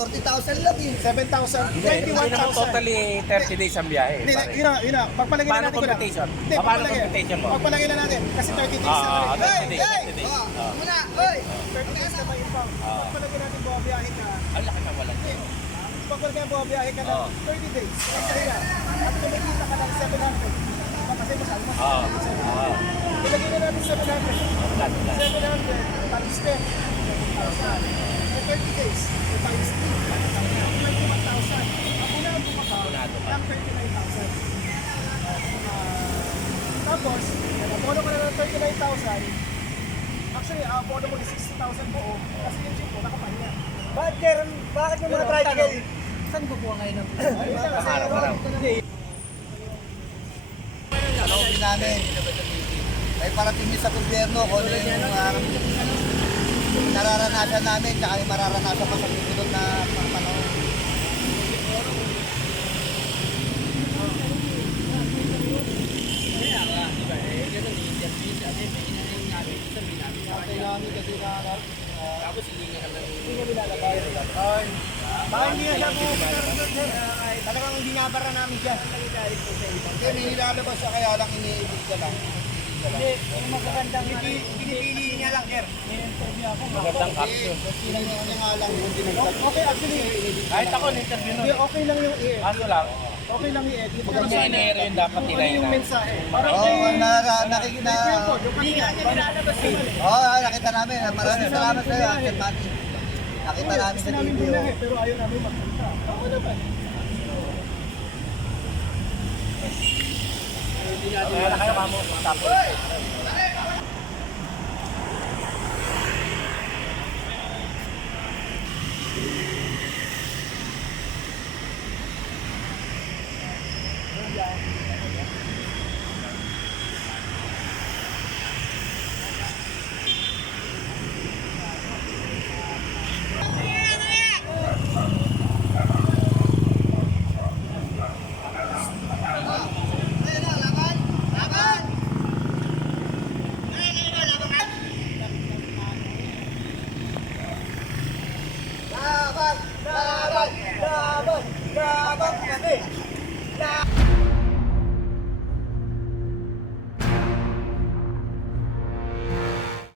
40,000 lang eh. 7,000, Hindi, hindi naman 21,000. totally 30 days ang biyahe. Hindi, pare. yun na, yun na. Pagpalagay na Paano natin ko lang. computation? Hindi, Paano pagpalagay. computation mo? Pagpalagay na natin. Kasi 30 days Ah, na ah, rin. 30 days, 30 days. Oh, Ah. muna, oy. 30 days na tayo pa. Ah. Pagpalagay natin bumabiyahe ka. Ang laki ng walang Hindi. Pagpalagay bumabiyahe ka ng Ah. 30 days. Ay, kaya. At kumikita ka ng 700. Kasi masal mo. Ah. Ah. Ilagay na natin 700. Wala, wala. 700 times 10. 10,000. For 30 days. eh, Times 3. 21,000. Ang una ang bumaka Abonado ka. ng 39,000. Ah, tapos, abono ka na ng 39,000. Actually, abono mo is 60,000 buo. Kasi yung jeep mo, nakapahinga. Bakit, Karen? Bakit yung mga tricycle? tanong, Saan kukuha ngayon ng Araw-araw. Tanongin namin. Ay parating niyo sa gobyerno kung ano yung uh, nararanasan namin tsaka yung mararanasan pa sa susunod na mga panahon. Baka hindi nga siya po. Talagang binabara namin siya. Hindi, may nilalabas siya kaya lang iniibig ka lang. Hindi, yung magagandang pinipili niya lang, sir. May-interview ako. Magandang caption. Pinanong niya nga lang yung Okay, actually, Kahit ako, na-interview nun. hindi, okay lang yung i-edit. Ano lang, Okay lang i-edit. kung may inero yung dapat nila Ano yung yun. mensahe? Parang Oo, oh, nara, nakikita. Hindi nga niya nilalabas yun. Oo, oh, nakita namin. Maraming salamat sa iyo, Sir Mati. Nakita namin sa video. binahe, pero ayaw namin magpunta. Ako naman. Kaya na kayo mamo. Tapos,